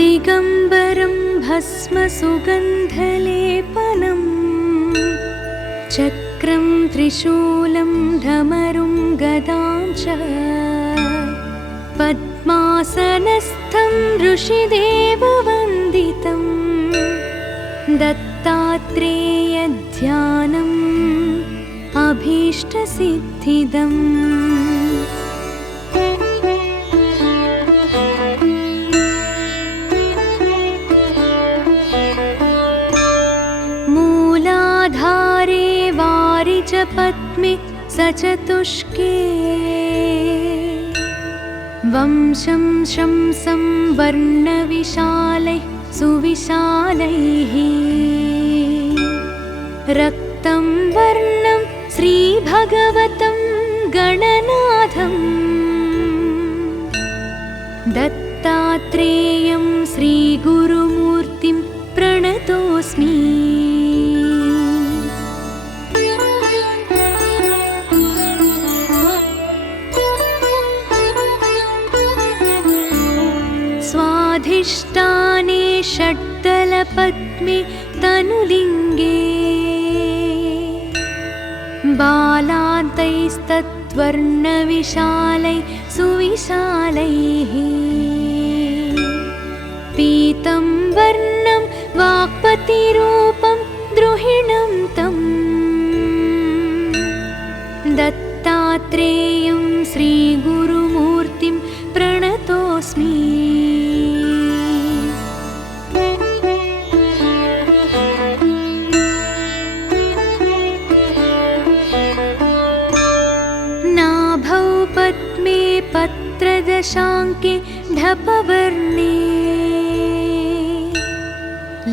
दिगम्बरं भस्मसुगन्धलेपनं चक्रं त्रिशूलं धमरुं गदां च पद्मासनस्थं ऋषिदेववन्दितं दत्तात्रेयध्यानम् अभीष्टसिद्धिदम्। मूलाधारे वारिजपद्मे सचतुष्के वंशं शंसं वर्णविशालैः सुविशालैः रक्तं वर्णं श्रीभगवतं गणनाथं दत्तात्रेयं श्रीगुरुमूर्तिं प्रणतोऽस्मि। स्वाधिष्ठाने षड्दलपद्मे तनुलिङ्गे बालान्तैस्तद्वर्णविशालैः सुविशालैः पीतं वर्णं वाक्पतिरूपं द्रुहिणं तं दत्तात्रेयं श्रीगुरुमूर्तिं प्रणतोऽस्मि। नाभौ पद्मे पत्रदशाङ्के ढपवर्णे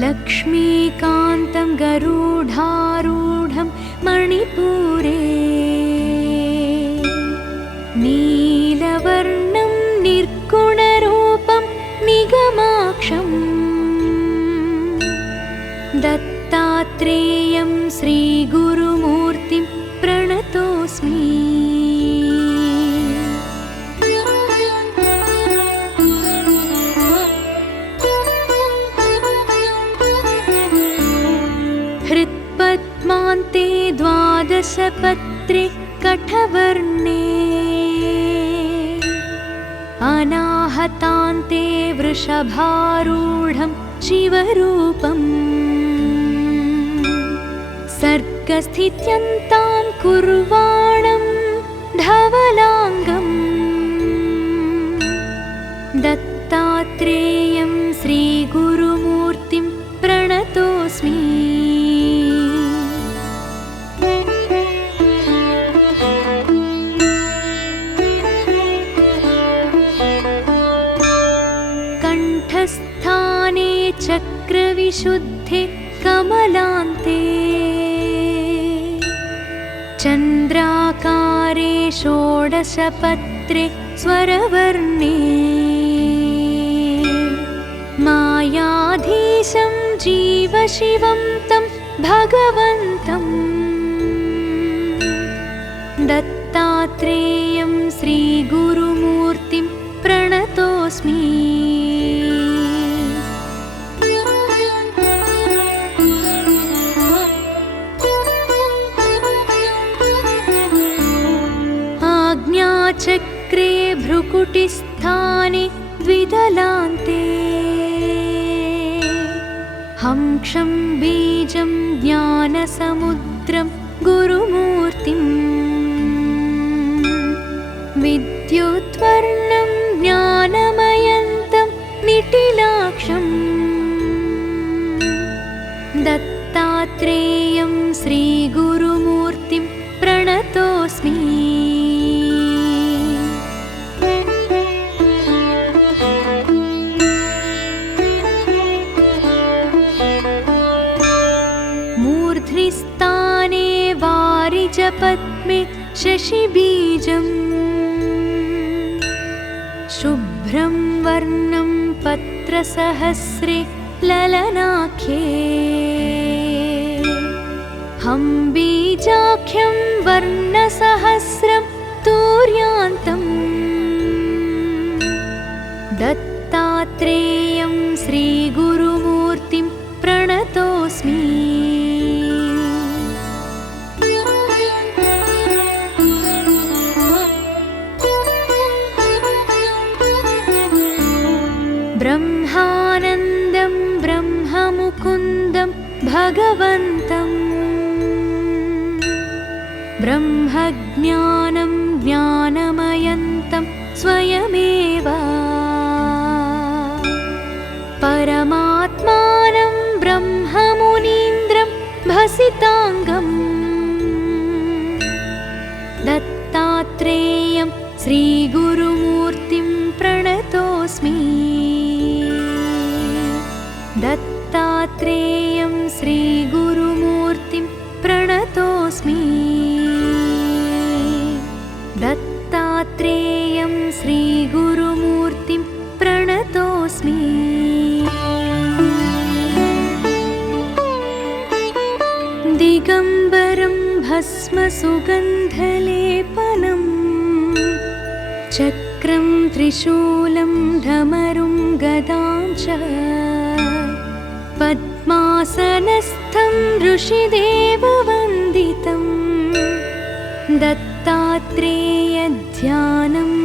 लक्ष्मीकान्तं गरुडारूढं मणिपुरे नीलवर्णं निर्गुणरूपं निगमाक्षं दत्तात्रेयं श्रीगुरुमूर्तिं प्रणतोऽस्मि। हृत्पद्मान्ते द्वादशपत्रे कठवर्णे अनाहतान्ते वृषभारूढं शिवरूपम् सर्गस्थित्यन्तां कुर्वाणं धवलाङ्गं दत्तात्रेयं श्रीगुरुमूर्तिं प्रणतोऽस्मि। कंठस्थाने चक्रविशुद्धे कमलान्ते चन्द्राकारे षोडशपत्रे स्वरवर्णे मायाधीशं जीवशिवं तं भगवन्तं दत्तात्रेयं श्रीगुरुमूर्तिं प्रणतोऽस्मि। आज्ञाचक्रे भ्रुकुटिस्थाने द्विदलान्ते हंक्षं बीजं ज्ञानसमुद्रं गुरुमूर्तिं विद्युद्वर्णं ज्ञानमयन्तं निटिलाक्षं दत्तात्रेयं श्रीगुरुमूर्तिं प्रणतोऽस्मि। मूर्ध्निस्थाने वारिजपद्मे शशिबीजं शुभ्रं वर्णं पत्रसहस्रे ललनाख्ये हम्बीजाख्यं वर्णसहस्रं तूर्यान्तं दत्तात्रेयं ब्रह्मानन्दं ब्रह्ममुकुन्दं भगवन्तं ब्रह्मज्ञानं ज्ञानमयन्तं स्वयमेव परमात्मानं ब्रह्ममुनीन्द्रं भसिताङ्गम् दत्तात्रेयं श्रीगुरुमूर्तिं प्रणतोऽस्मि दत्तात्रेयं श्रीगुरुमूर्तिं प्रणतोऽस्मि दत्तात्रेयं श्रीगुरुमूर्तिं प्रणतोऽस्मि दिगम्बरं भस्मसुगन्धलेपनं चक्रं त्रिशूलं धमरुं गदां च पद्मासनस्थं ऋषिदेववन्दितं दत्तात्रेयध्यानम्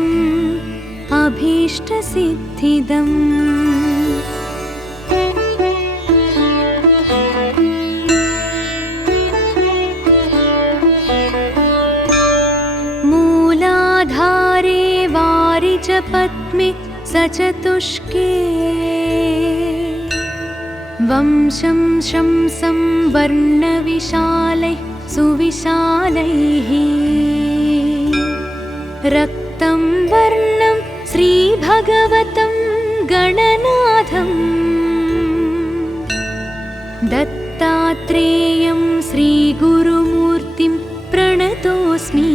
अभीष्टसिद्धिदम् मूलाधारे वारिजपद्मे सचतुष्के वंशं शंसं वर्णविशालैः सुविशालैः रक्तं वर्णं श्रीभगवतं गणनाथं दत्तात्रेयं श्रीगुरुमूर्तिं प्रणतोऽस्मि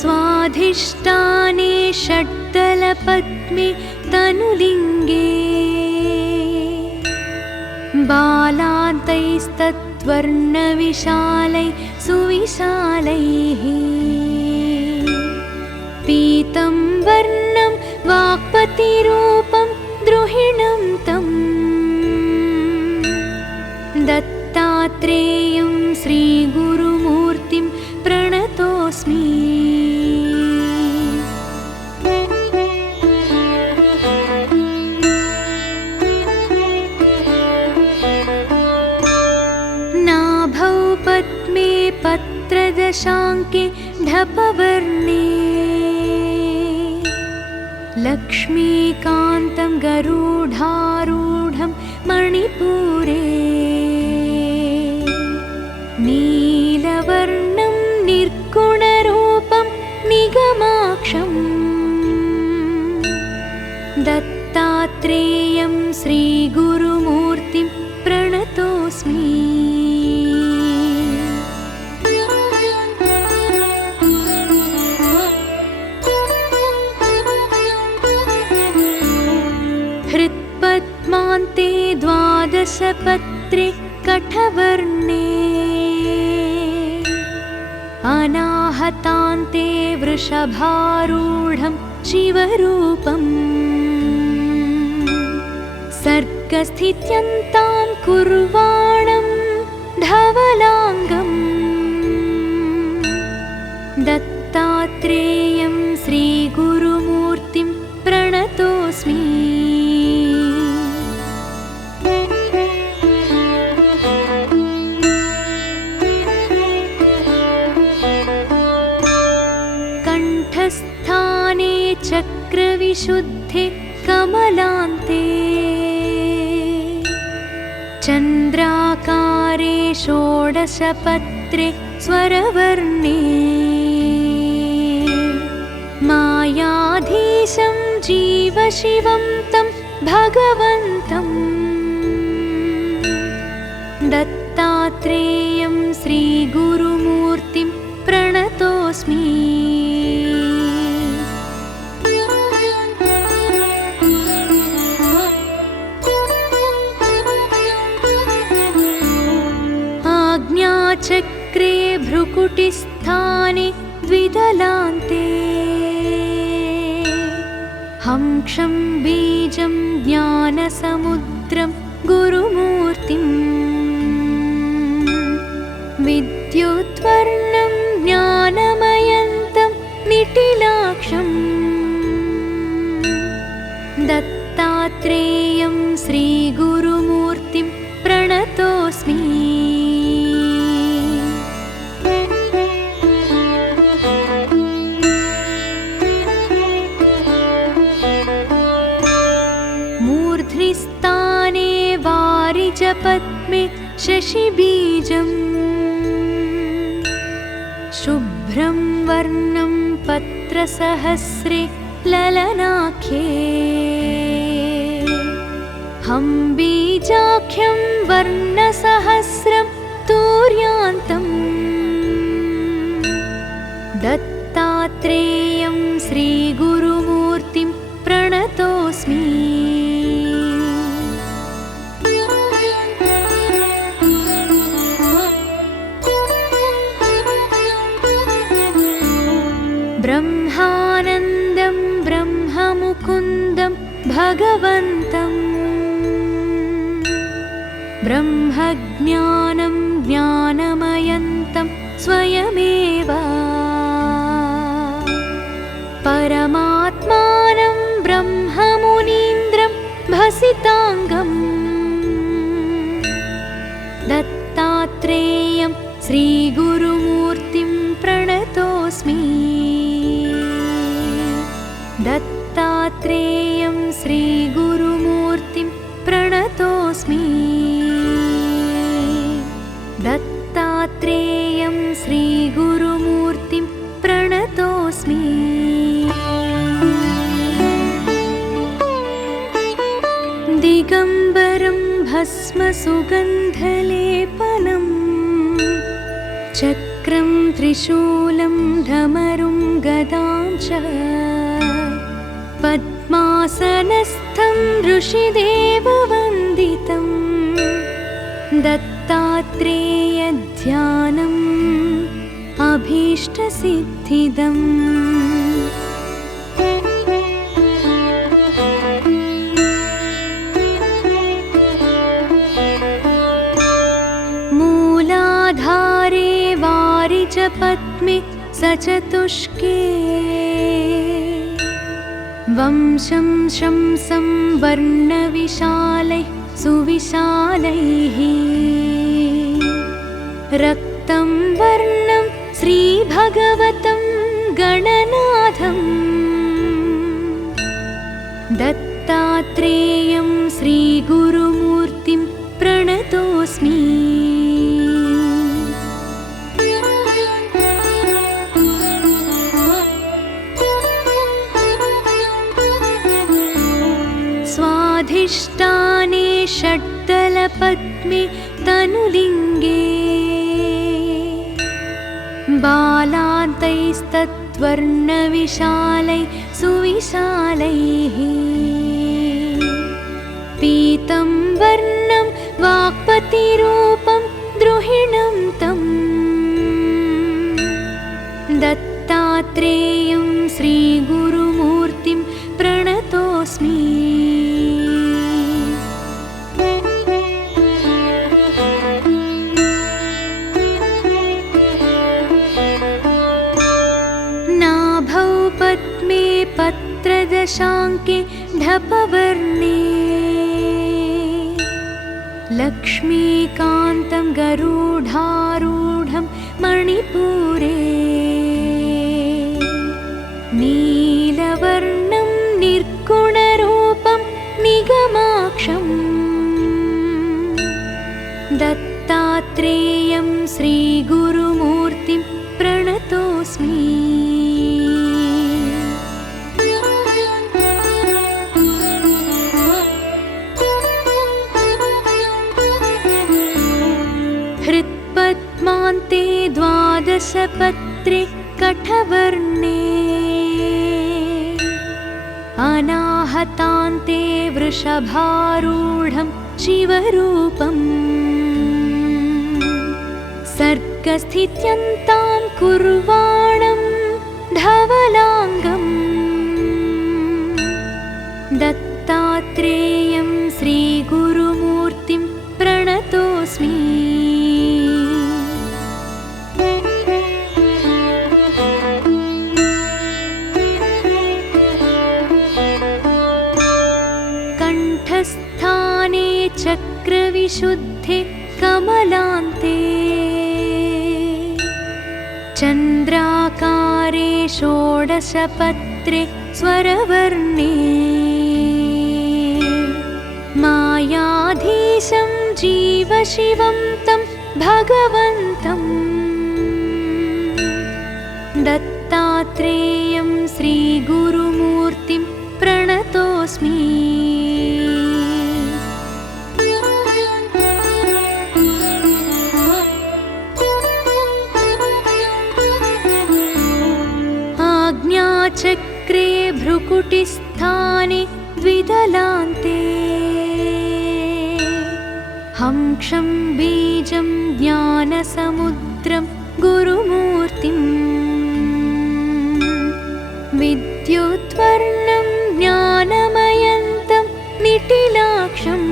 स्वाधिष्ठाने षड्दलपद्मे तनुलिङ्गे बालान्तैस्तत्वर्णविशालैः सुविशालैः पीतं वर्णं वाक्पतिरूपं द्रुहिणं तं दत्तात्रेयं श्रीगुरुमूर्तिं प्रणतोऽस्मि नाभौ पद्मे पत्रदशाङ्के ढपवर्णे लक्ष्मीकान्तं गरुडारूढं मणिपुरे नीलवर्णं निर्गुणरूपं निगमाक्षं दत्तात्रेयं श्रीगुरुमूर्तिं प्रणतोऽस्मि हृत्पद्मान्ते द्वादशपत्रे कठवर्णे अनाहतान्ते वृषभारूढं शिवरूपम् सर्गस्थित्यन्तां कुर्वाणं धवलाङ्गम् दत्तात्रेयं श्रीगुरुमूर्तिं प्रणतोऽस्मि कंठस्थाने चक्रविशुद्धे कमलान्ते चन्द्राकारे षोडशपत्रे स्वरवर्णे मायाधीशं जीवशिवं तं भगवन्तं दत्तात्रेयं श्रीगुरुमूर्तिं प्रणतोऽस्मि आज्ञाचक्रे भ्रुकुटिस्थाने द्विदलान्ते हंक्षं बीजं ज्ञानसमुद्रं गुरुमूर्तिं विद्युद्वर्णं ज्ञानमयन्तं निटिलाक्षम् दत्तात्रेयं श्रीगुरुमूर्तिं प्रणतोऽस्मि। मूर्ध्निस्थाने वारिजपद्मे शशिबीजम् शुभ्रं वर्णं पत्रसहस्रे ललनाख्ये हंबीजाख्यं वर्णसहस्रं तूर्यान्तम् दत्तात्रेयं श्रीगुरुमूर्तिं प्रणतोऽस्मि। ब्रह्मानन्दं ब्रह्ममुकुन्दं भगवन्तं ब्रह्मज्ञानं ज्ञानमयन्तं स्वयमेव परमात्मानं ब्रह्ममुनीन्द्रं भसिताङ्गम् दत्तात्रेयं श्रीगुरुमूर्तिं प्रणतोऽस्मि। दत्तात्रेयं श्रीगुरुमूर्तिं प्रणतोऽस्मि। दत्तात्रेयं श्रीगुरुमूर्तिं प्रणतोऽस्मि। दिगम्बरं भस्मसुगन्धलेपनम् चक्रं त्रिशूलं ढमरुं गदां च पद्मासनस्थं ऋषिदेववन्दितं दत्तात्रेयध्यानम् अभीष्टसिद्धिदम्। मूलाधारे वारिजपद्मे सचतुष्के वंशं शंसं वर्णविशालैः सुविशालैः रक्तं वर्णं श्रीभगवतं गणनाथं दत्तात्रेयं श्रीगुरुमूर्तिं प्रणतोऽस्मि। स्वाधिष्ठाने षड्दलपद्मे तनुलिङ्गे बालान्तैस्तद्वर्णविशालैः सुविशालैः पीतं वर्णं वाक्पतिरूपं द्रुहिणं तं दत्तात्रेयं श्रीगुरुमूर्तिं प्रणतोऽस्मि। नाभौ पद्मे पत्रदशाङ्के ढपवर्णे लक्ष्मीकान्तं गरुडारूढं मणिपुरे नीलवर्णं निर्गुणरूपं निगमाक्षम् दत्तात्रेयं श्रीगुरुमूर्तिं प्रणतोऽस्मि। हृत्पद्मान्ते द्वादशपत्रे कठवर्णे अनाहतान्ते वृषभारूढं शिवरूपम् सर्गस्थित्यन्तां कुर्वाणं धवलाङ्गम् दत्तात्रेयं श्रीगुरुमूर्तिं प्रणतोऽस्मि। चन्द्राकारे षोडशपत्रे स्वरवर्णे मायाधीशं जीवशिवं तं भगवन्तम् दत्तात्रेयं श्रीगुरुमूर्तिं प्रणतोऽस्मि। आज्ञाचक्रे भ्रुकुटिस्थाने द्विदलान्ते हंक्षं बीजं ज्ञानसमुद्रं गुरुमूर्तिम् विद्युद्वर्णं ज्ञानमयन्तं निटिलाक्षम्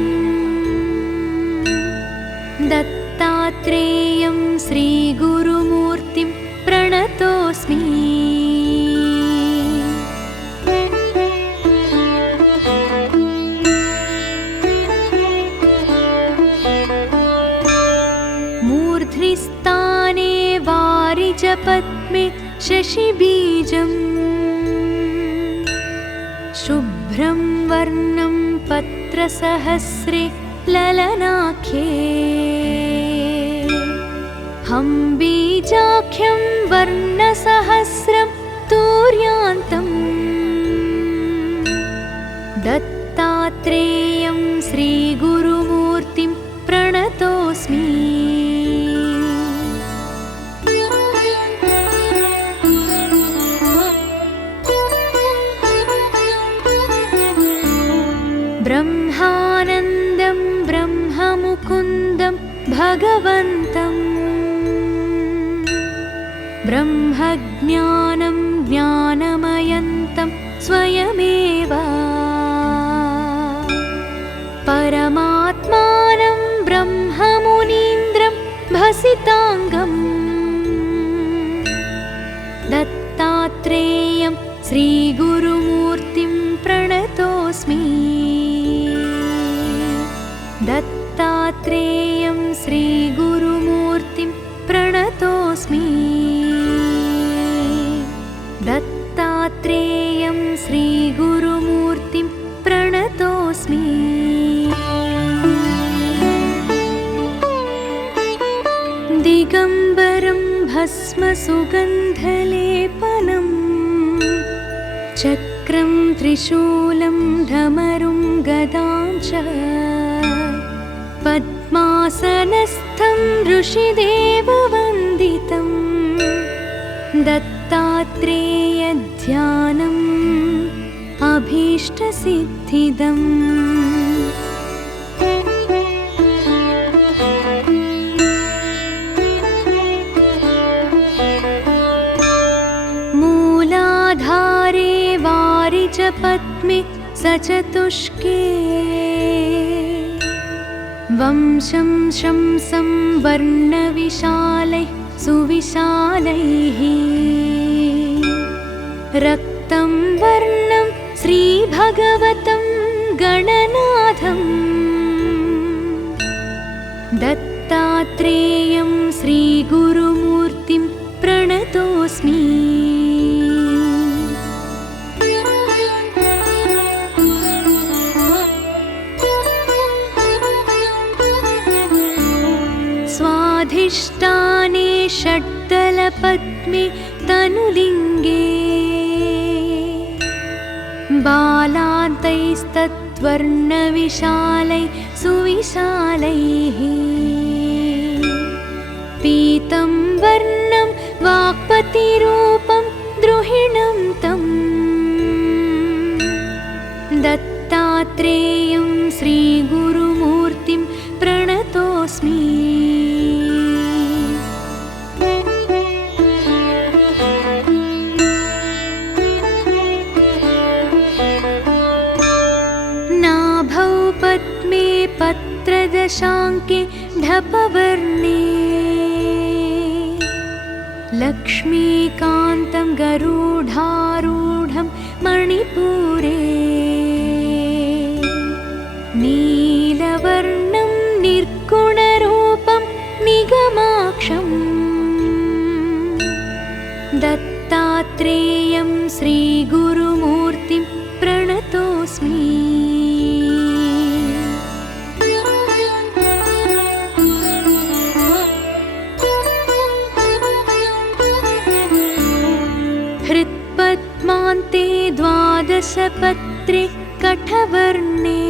दत्तात्रेयं श्रीगुरुमूर्तिं प्रणतोऽस्मि। मूर्ध्निस्थाने वारिजपद्मे शशिबीजम् शुभ्रं वर्णं पत्रसहस्रे ललनाख्ये हंबीजाख्यं वर्णसहस्रं तूर्यान्तम् दत्तात्रेयं श्रीगुरुमूर्तिं प्रणतोऽस्मि। ब्रह्मानन्दं ब्रह्ममुकुन्दं भगवन्तम् ब्रह्मज्ञानं ज्ञानमयन्तं स्वयमेव परमात्मानं ब्रह्ममुनीन्द्रं भसिताङ्गम् दत्तात्रेयं श्रीगुरुमूर्तिं प्रणतोऽस्मि। दत्तात्रेयं श्रीगुरुमूर्तिं प्रणतोऽस्मि। दत्तात्रेयं श्रीगुरुमूर्तिं प्रणतोऽस्मि। दिगम्बरं भस्मसुगन्धलेपनं चक्रं त्रिशूलं धमरुं गदां च पद्मासनस्थं ऋषिदेववन्दितं दत्तात्रेयध्यानम् अभीष्टसिद्धिदम्। मूलाधारे वारिजपद्मे सचतुष्के वंशं शंसं वर्णविशालैः सुविशालैः रक्तं वर्णं श्रीभगवतं गणनाथम् दत्तात्रेयं श्रीगुरुमूर्तिं प्रणतोऽस्मि। स्वाधिष्ठाने षड्दलपद्मे तनुलिङ्गे बालान्तैस्तद्वर्णविशालैः सुविशालैः पीतं वर्णं वाक्पतिरूपं द्रुहिणं तम् दत्तात्रेयं श्रीगुरुमूर्तिं प्रणतोऽस्मि। नाभौ पद्मे पत्रदशाङ्के ढपवर्णे लक्ष्मीकान्तं गरुडारूढं मणिपुरे नीलवर्णं निर्गुणरूपं निगमाक्षं दत्तात्रेयं श्रीगुरुमूर्तिं प्रणतोऽस्मि। हृत्पद्मान्ते द्वादशपत्रे कठवर्णे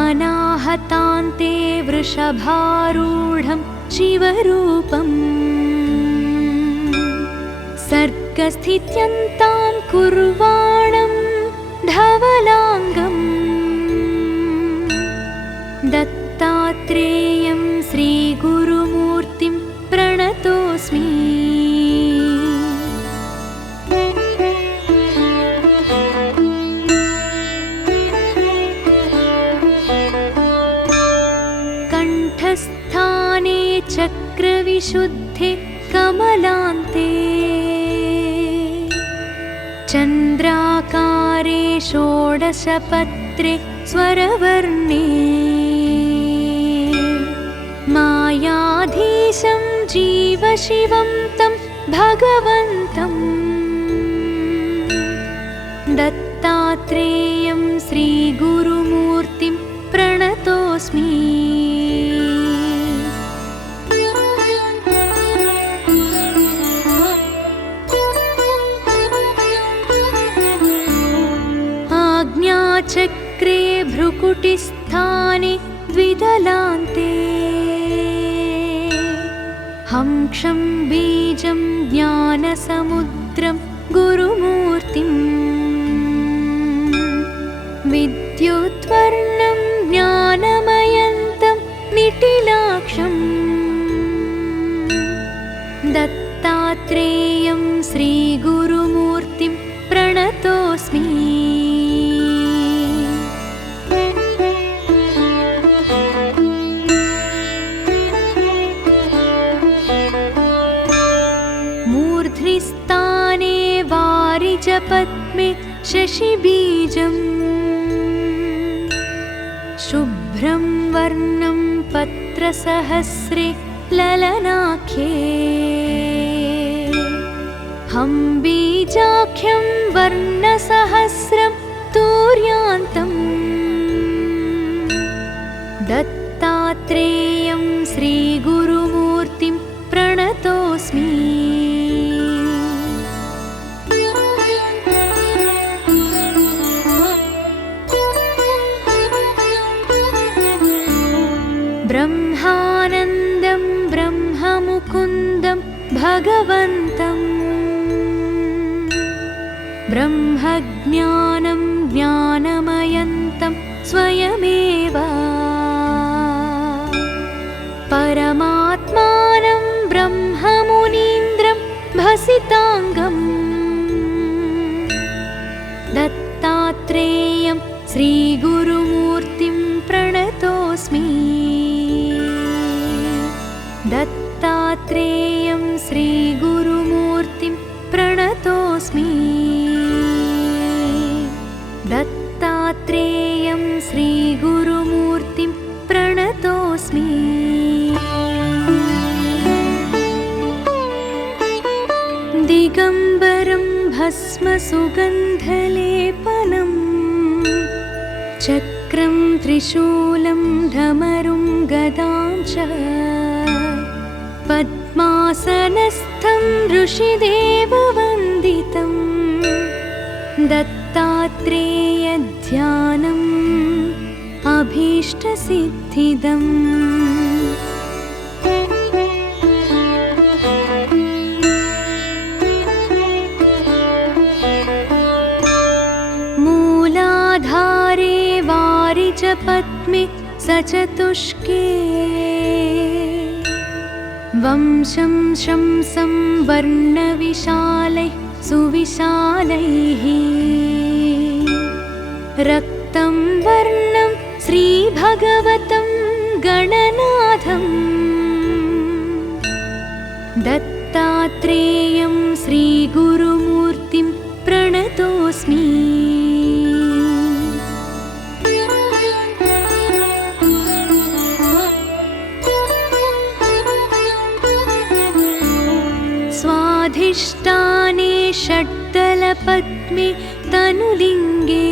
अनाहतान्ते वृषभारूढं शिवरूपम् सर्गस्थित्यन्तां कुर्वाणं धवलाङ्गम् दत्तात्रेयं श्रीगुरुमूर्तिं प्रणतोऽस्मि। कंठस्थाने चक्रविशुद्धे कमलान्ते चन्द्राकारे षोडशपत्रे स्वरवर्णे मायाधीशं जीवशिवं तं भगवन्तं दत्तात्रेयं श्रीगुरुमूर्तिं प्रणतोऽस्मि। आज्ञाचक्रे भ्रुकुटिस्थाने द्विदलान्ते हंक्षं बीजं ज्ञानसमुद्रं गुरुमूर्तिम् विद्युद्वर्णं ज्ञानमयन्तं निटिलाक्षम् दत्तात्रेयं श्रीगुरुमूर्तिं प्रणतोऽस्मि। मूर्ध्निस्थाने वारिजपद्मे शशिबीजम् शुभ्रं वर्णं पत्रसहस्रे ललनाख्ये हंबीजाख्यं वर्णसहस्रं तूर्यान्तम् दत्तात्रेयं श्रीगुरुमूर्तिं प्रणतोऽस्मि। ब्रह्मानन्दं ब्रह्ममुकुन्दं भगवन्तं ब्रह्मज्ञानं ज्ञानमयन्तं स्वयमेव परमात्मानं ब्रह्ममुनीन्द्रं भसिताङ्गम् दत्तात्रेयं श्रीगुरुमूर्तिं प्रणतोऽस्मि। दत्तात्रेयं श्रीगुरुमूर्तिं प्रणतोऽस्मि। दत्तात्रेयं श्रीगुरुमूर्तिं प्रणतोऽस्मि। दिगम्बरं भस्मसुगन्धलेपनम् चक्रं त्रिशूलं ढमरुं गदां च पद्मासनस्थं ऋषिदेववन्दितं दत्तात्रेयध्यानम् अभीष्टसिद्धिदम् मूलाधारे वारिजपद्मे सचतुष्के वंशं शंसं वर्णविशालैः सुविशालैः रक्तं वर्णं श्रीभगवतं गणनाथं दत्तात्रेयं श्रीगुरुमूर्तिं प्रणतोऽस्मि। स्वाधिष्ठाने षड्दलपद्मे तनुलिङ्गे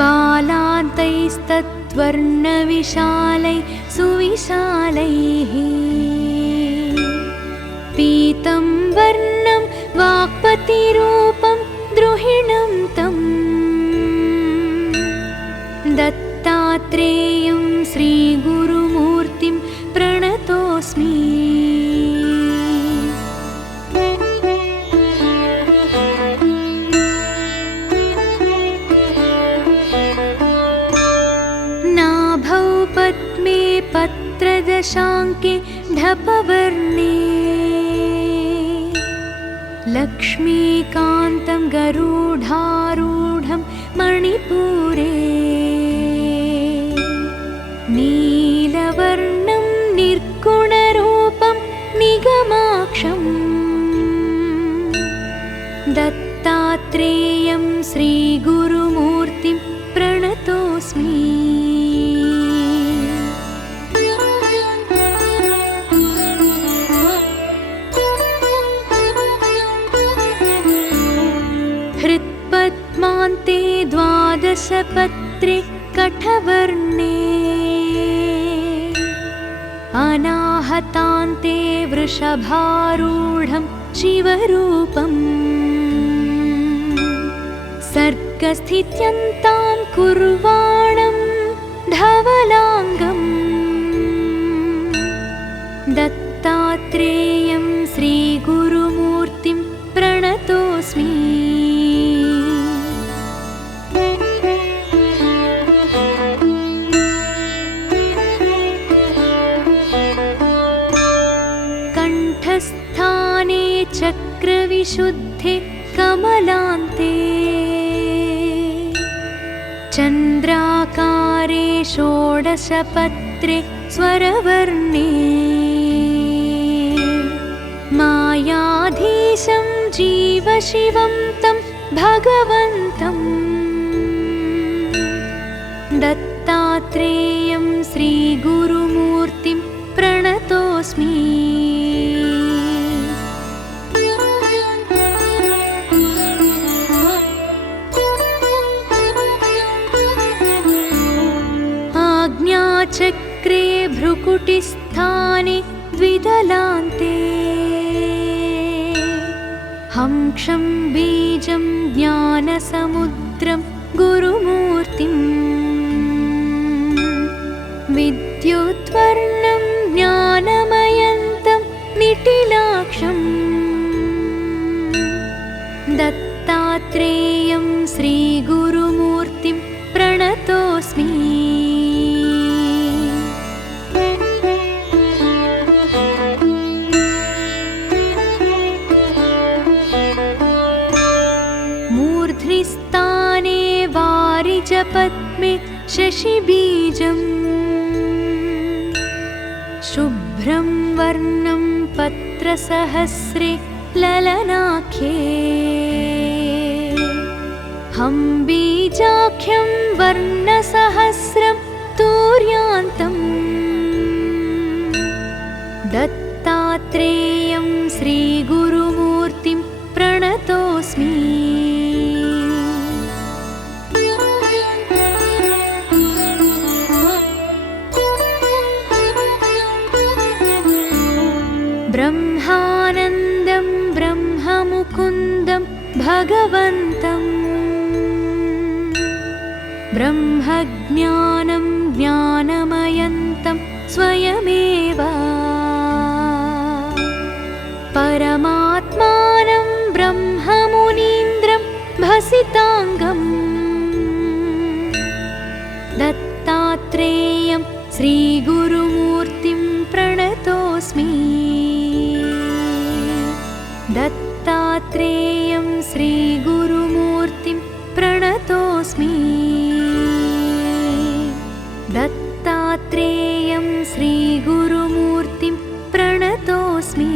बालान्तैस्तत्वर्णविशालै सुविशालैः पीतं वर्णं वाक्पतिरूपं द्रुहिणं तं दत्तात्रेयं श्रीगुरुमूर्तिं प्रणतोऽस्मि। नाभौ पद्मे पत्रदशाङ्के ढपवर्णे लक्ष्मीकान्तं गरुडारूढं मणिपुरे नीलवर्णं निर्गुणरूपं निगमाक्षं दत्तात्रेयं श्रीगुरुमूर्तिं प्रणतोऽस्मि। हृत्पद्मान्ते द्वादशपत्रे कठवर्णे अनाहतान्ते वृषभारूढं शिवरूपम् सर्गस्थित्यन्तां कुर्वाणं धवलाङ्गम् दत्तात्रेयं श्रीगुरुमूर्तिं प्रणतोऽस्मि। कंठस्थाने चक्रविशुद्धे कमलान्ते चन्द्राकारे षोडशपत्रे स्वरवर्णे मायाधीशं जीवशिवं तं भगवन्तं दत्तात्रेयं श्रीगुरुमूर्तिं प्रणतोऽस्मि। आज्ञाचक्रे भ्रुकुटिस्थाने द्विदलान्ते हंक्षं बीजं ज्ञानसमुद्रं गुरुमूर्तिं विद्युद्वर्णं ज्ञानमयन्तं निटिलाक्षं दत्तात्रेयं श्रीगुरुमूर्तिं प्रणतोऽस्मि। मूर्ध्निस्थाने वारिजपद्मे शशिबीजम् शुभ्रं वर्णं पत्रसहस्रे ललनाख्ये हंबीजाख्यं वर्णसहस्रं तूर्यान्तं दत्तात्रेयं श्रीगुरुमूर्तिं प्रणतोऽस्मि। ब्रह्मानन्दं ब्रह्ममुकुन्दं भगवन्तं ब्रह्मज्ञानं ज्ञानमयन्तं स्वयमेव परमात्मानं ब्रह्ममुनीन्द्रं भसिताङ्गम् दत्तात्रेयं श्रीगुरुमूर्तिं प्रणतोऽस्मि। दत्तात्रेयं श्रीगुरुमूर्तिं प्रणतोऽस्मि। दत्तात्रेयं श्रीगुरुमूर्तिं प्रणतोऽस्मि।